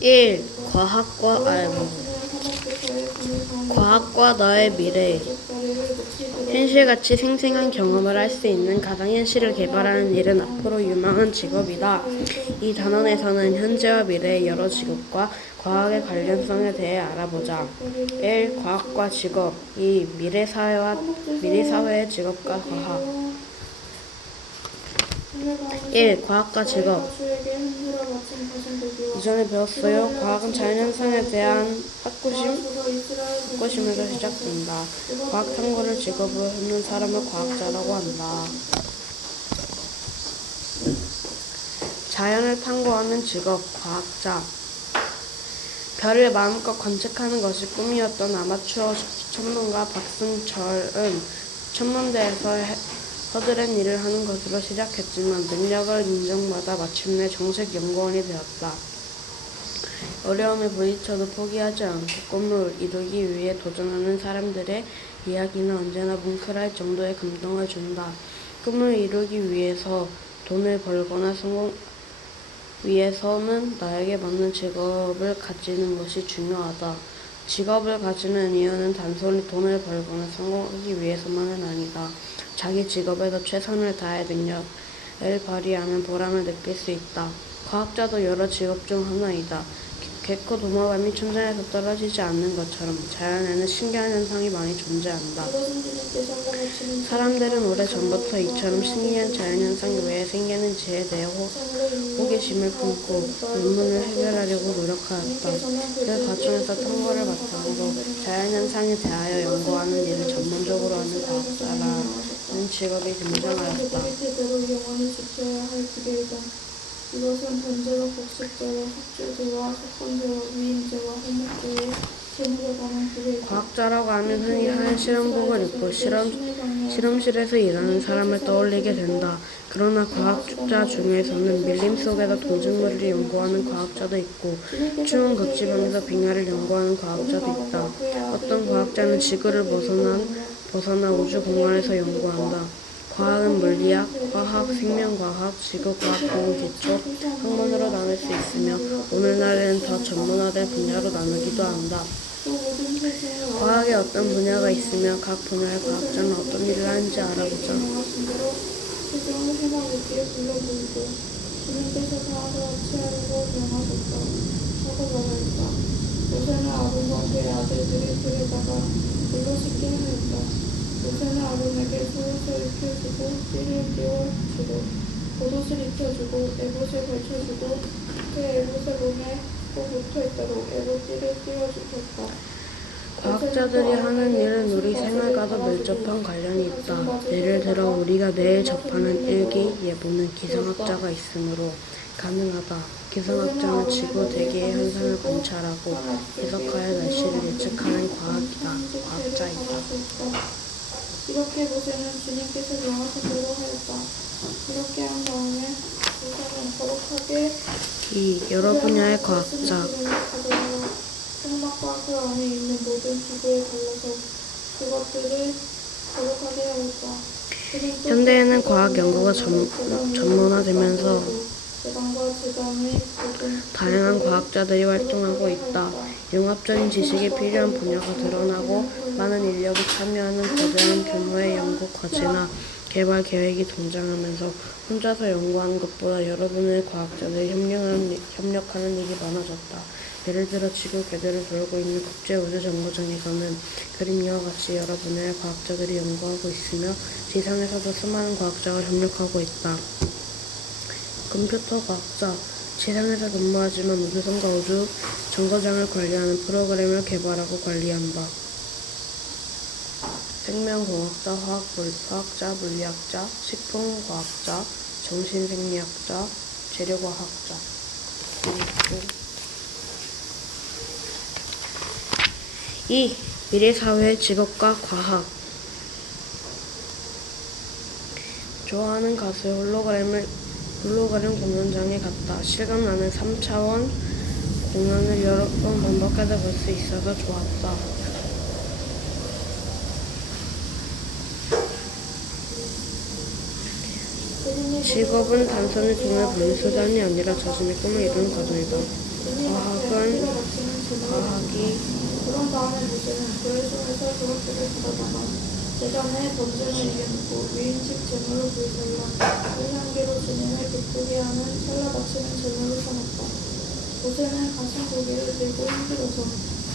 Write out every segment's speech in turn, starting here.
1. 과학과 너의 미래. 현실같이 생생한 경험을 할 수 있는 가상현실을 개발하는 일은 앞으로 유망한 직업이다. 이 단원에서는 현재와 미래의 여러 직업과 과학의 관련성에 대해 알아보자. 1. 과학과 직업. 2. 미래사회의 직업과 과학. 1. 과학과 직업. 이전에 배웠어요. 과학은 자연현상에 대한 학구심에서 시작된다. 과학 탐구를 직업으로 삼는 사람을 과학자라고 한다. 자연을 탐구하는 직업, 과학자. 별을 마음껏 관측하는 것이 꿈이었던 아마추어 천문가 박승철은 천문대에서 허드렛 일을 하는 것으로 시작했지만 능력을 인정받아 마침내 정식 연구원이 되었다. 어려움에 부딪혀도 포기하지 않고 꿈을 이루기 위해 도전하는 사람들의 이야기는 언제나 뭉클할 정도의 감동을 준다. 꿈을 이루기 위해서 돈을 벌거나 위해서는 나에게 맞는 직업을 가지는 것이 중요하다. 직업을 가지는 이유는 단순히 돈을 벌거나 성공하기 위해서만은 아니다. 자기 직업에서 최선을 다해 능력을 발휘하면 보람을 느낄 수 있다. 과학자도 여러 직업 중 하나이다. 개코 도마뱀이 천장에서 떨어지지 않는 것처럼 자연에는 신기한 현상이 많이 존재한다. 사람들은 오래전부터 이처럼 신기한 자연현상 왜 생기는지에 대해 호기심을 품고 의문을 해결하려고 노력하였다. 그 과정에서 탐구를 바탕으로 자연현상에 대하여 연구하는 일을 전문적으로 하는 과학자라는 직업이 등장하였다. 이것은 변제로, 복식제로, 속죄제와 속건제로, 위임제와 호목제의 재물에 관한 규례이다. 과학자라고 하면 흔히 하얀 실험복을 입고 실험실에서 일하는 사람을 떠올리게 된다. 그러나 과학자 중에서는 밀림 속에서 동식물을 연구하는 과학자도 있고 추운 극지방에서 빙하를 연구하는 과학자도 있다. 어떤 과학자는 지구를 벗어나 우주 공간에서 연구한다. 과학은 물리학, 화학, 생명과학, 지구과학 등 기초 학문으로 나눌 수 있으며 오늘날에는 더 전문화된 분야로 나누기도 한다. 과학에 어떤 분야가 있으며 각 분야의 과학자는 어떤 일을 하는지 알아보자. 세상을 해나오기에 불러부르고 주님께서 사람을 취하려고 명하셨다 하고 말하였다. 모세는 아론과 그의 아들들이 들에다가 물로 씻게 하였다. 모세는 아론에게 속옷을 입혀주고 띠를 띄워주고 겉옷을 입혀주고 에봇을 걸쳐주고 그 에봇의 몸에 꼭 붙어있도록 에봇띠를 띄워주셨다. 과학자들이 하는 일은 우리 생활과도 밀접한 관련이 있다. 예를 들어 우리가 매일 접하는 일기, 예보는 기상학자가 있으므로 가능하다. 기상학자는 지구 대기의 현상을 관찰하고 해석하여 날씨를 예측하는 과학자이다. 이렇게 모세는 주님께서 명하신 대로 하였다. 이렇게 한 다음에 모세는 거룩하게 2. 여러 분야의 과학자. 성막과 그 안에 있는 모든 기구에 달라서 그것들을 거룩하게 하였다. 현대에는 과학 연구가 전문화되면서 다양한 과학자들이 활동하고 있다. 융합적인 지식이 필요한 분야가 드러나고 많은 인력이 참여하는 거대한 규모의 연구 과제나 개발 계획이 등장하면서 혼자서 연구하는 것보다 여러 분야의 과학자들이 협력하는 일이 많아졌다. 예를 들어 지구 궤도를 돌고 있는 국제우주정거장에서는 그림과 같이 여러 분야의 과학자들이 연구하고 있으며 지상에서도 수많은 과학자가 협력하고 있다. 컴퓨터 과학자. 지상에서 근무하지만 우주선과 우주 정거장을 관리하는 프로그램을 개발하고 관리한다. 생명공학자, 화학자, 물리학자, 식품과학자, 정신생리학자, 재료과학자. 2. 미래사회의 직업과 과학. 좋아하는 가수의 홀로그램 공연장에 갔다. 실감나는 3차원 공연을 여러 번 반복해서 볼 수 있어서 좋았다. 직업은 단순히 돈을 버는 수단이 아니라 자신의 꿈을 이루는 과정이다. 과학은 과학은 마치는 제너를 그런 다음에 모세는 그의 손에서 조각들을 받아다가 제단의 번제를 이겨놓고 위임식 제물을 불살라 그 향기로 주님을 기쁘게 하는 살라 바치는 제물을 삼았다. 모세는 가신 고기를 들고 흔들어서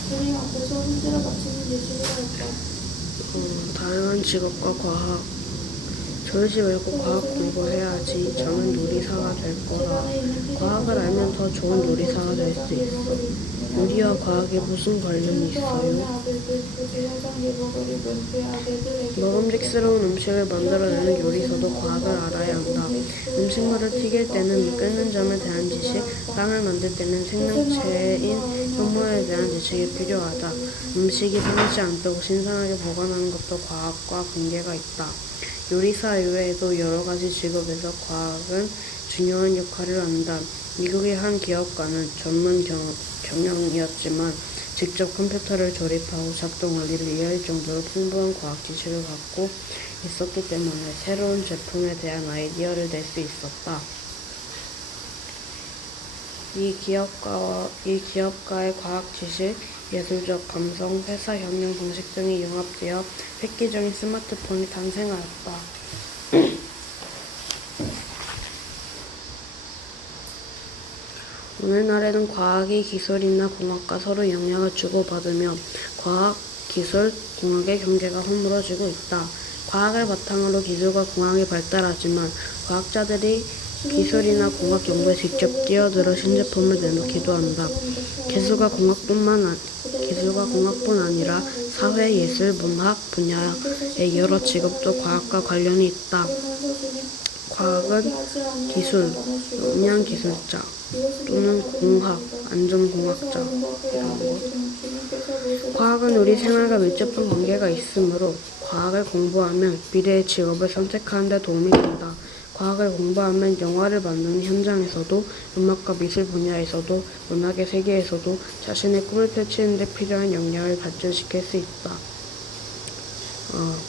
주님 앞에서 흔들어 바치는 예식을 하였다. 다양한 직업과 과학. 졸지 말고 과학 공부해야지. 저는 요리사가 될 거라. 과학을 알면 더 좋은 요리사가 될 수 있어. 요리와 과학에 무슨 관련이 있어요? 먹음직스러운 음식을 만들어내는 요리사도 과학을 알아야 한다. 음식물을 튀길 때는 끓는 점에 대한 지식, 빵을 만들 때는 생명체인 효모에 대한 지식이 필요하다. 음식이 상하지 않도록 신선하게 보관하는 것도 과학과 관계가 있다. 요리사 이외에도 여러 가지 직업에서 과학은 중요한 역할을 한다. 미국의 한 기업가는 전문 경영이었지만 직접 컴퓨터를 조립하고 작동 원리를 이해할 정도로 풍부한 과학 지식을 갖고 있었기 때문에 새로운 제품에 대한 아이디어를 낼 수 있었다. 이 기업가의 과학 지식, 예술적 감성, 회사 경영 방식 등이 융합되어 획기적인 스마트폰이 탄생하였다. 오늘날에는 과학이 기술이나 공학과 서로 영향을 주고받으며 과학, 기술, 공학의 경계가 허물어지고 있다. 과학을 바탕으로 기술과 공학이 발달하지만 과학자들이 기술이나 공학 연구에 직접 뛰어들어 신제품을 내놓기도 한다. 기술과 공학뿐 아니라 사회, 예술, 문학 분야의 여러 직업도 과학과 관련이 있다. 과학은 기술, 영양기술자 또는 공학, 안전공학자 이런 것. 과학은 우리 생활과 밀접한 관계가 있으므로 과학을 공부하면 미래의 직업을 선택하는 데 도움이 된다. 과학을 공부하면 영화를 만드는 현장에서도 음악과 미술 분야에서도 문학의 세계에서도 자신의 꿈을 펼치는 데 필요한 역량을 발전시킬 수 있다.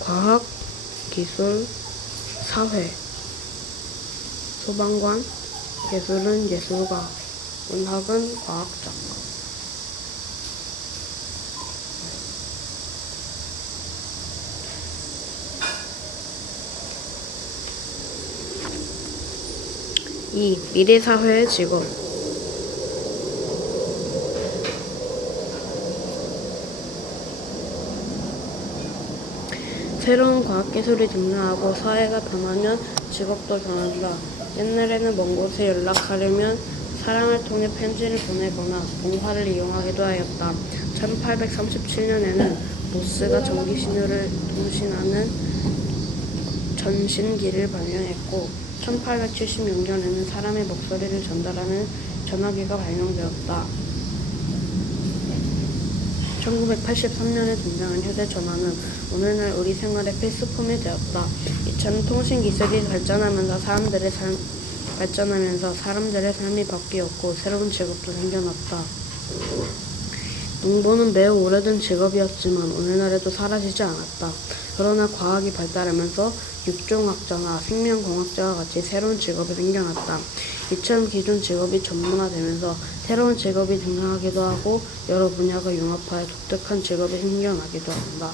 과학, 기술, 사회, 소방관, 예술은 예술가, 문학은 과학자. 미래 사회의 직업. 새로운 과학기술이 등장하고 사회가 변하면 직업도 변한다. 옛날에는 먼 곳에 연락하려면 사람을 통해 편지를 보내거나 봉화를 이용하기도 하였다. 1837년에는 모스가 전기 신호를 통신하는 전신기를 발명했고 1876년에는 사람의 목소리를 전달하는 전화기가 발명되었다. 1983년에 등장한 휴대전화는 오늘날 우리 생활의 필수품이 되었다. 이처럼 통신기술이 발전하면서 사람들의 삶이 바뀌었고 새로운 직업도 생겨났다. 농부는 매우 오래된 직업이었지만 오늘날에도 사라지지 않았다. 그러나 과학이 발달하면서 육종학자나 생명공학자와 같이 새로운 직업이 생겨났다. 이처럼 기존 직업이 전문화되면서 새로운 직업이 등장하기도 하고 여러 분야가 융합하여 독특한 직업이 생겨나기도 한다.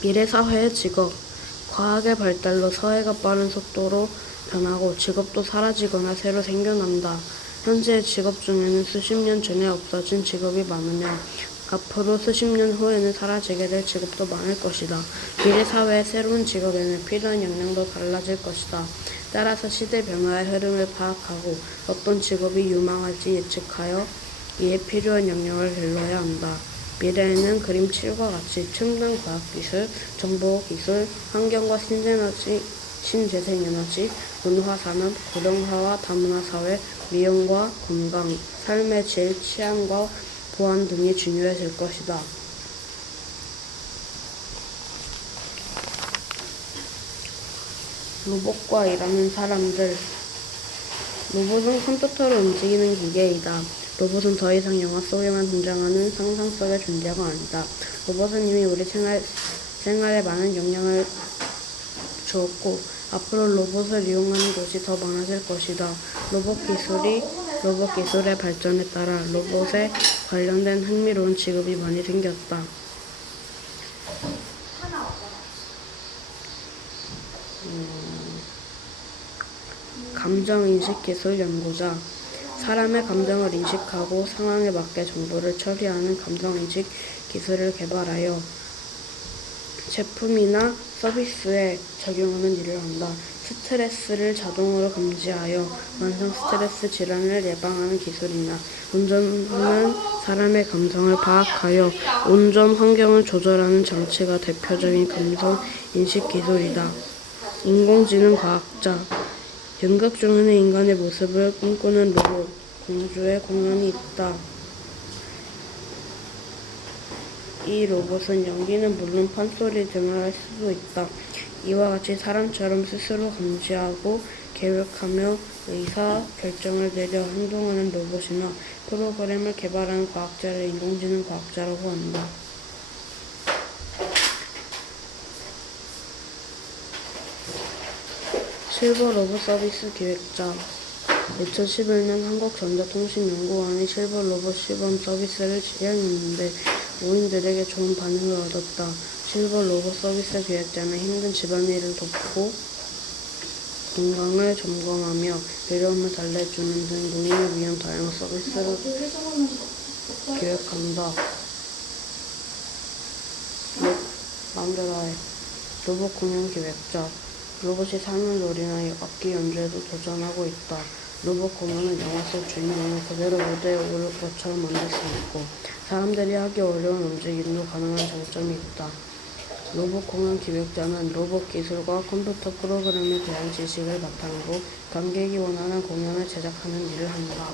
미래 사회의 직업. 과학의 발달로 사회가 빠른 속도로 변하고 직업도 사라지거나 새로 생겨난다. 현재의 직업 중에는 수십 년 전에 없어진 직업이 많으며 앞으로 수십 년 후에는 사라지게 될 직업도 많을 것이다. 미래 사회의 새로운 직업에는 필요한 역량도 달라질 것이다. 따라서 시대 변화의 흐름을 파악하고 어떤 직업이 유망할지 예측하여 이에 필요한 역량을 길러야 한다. 미래에는 그림칠과 같이 첨단 과학기술, 정보기술, 환경과 신재생에너지, 문화산업, 고령화와 다문화사회, 미용과 건강, 삶의 질, 치안과 보안 등이 중요해질 것이다. 로봇과 일하는 사람들. 로봇은 컴퓨터로 움직이는 기계이다. 로봇은 더 이상 영화 속에만 등장하는 상상 속의 존재가 아니다. 로봇은 이미 우리 생활에 많은 영향을 주었고 앞으로 로봇을 이용하는 곳이 더 많아질 것이다. 로봇 기술이 로봇 기술의 발전에 따라 로봇에 관련된 흥미로운 직업이 많이 생겼다. 감정인식 기술 연구자. 사람의 감정을 인식하고 상황에 맞게 정보를 처리하는 감정인식 기술을 개발하여 제품이나 서비스에 적용하는 일을 한다. 스트레스를 자동으로 감지하여 만성 스트레스 질환을 예방하는 기술이나 운전은 사람의 감정을 파악하여 운전 환경을 조절하는 장치가 대표적인 감정 인식 기술이다. 인공지능 과학자. 연극 중에는 인간의 모습을 꿈꾸는 로봇 공주의 공연이 있다. 이 로봇은 연기는 물론 판소리 등을 할 수도 있다. 이와 같이 사람처럼 스스로 감지하고 계획하며 의사 결정을 내려 행동하는 로봇이나 프로그램을 개발하는 과학자를 인공지능 과학자라고 한다. 실버 로봇 서비스 기획자. 2011년 한국전자통신연구원이 실버 로봇 시범 서비스를 시행했는데 노인들에게 좋은 반응을 얻었다. 실버 로봇 서비스 기획자는 힘든 집안일을 돕고 건강을 점검하며 괴로움을 달래주는 등 노인을 위한 다양한 서비스를 기획한다. 마음대로 해. 로봇 공연 기획자. 로봇이 산을놀이나 악기 연주에도 도전하고 있다. 로봇 공연은 영화 속 주인공을 그대로 무대에 오를 것처럼 만들 수 있고 사람들이 하기 어려운 움직임도 가능한 장점이 있다. 로봇 공연 기획자는 로봇 기술과 컴퓨터 프로그램에 대한 지식을 바탕으로 관객이 원하는 공연을 제작하는 일을 한다.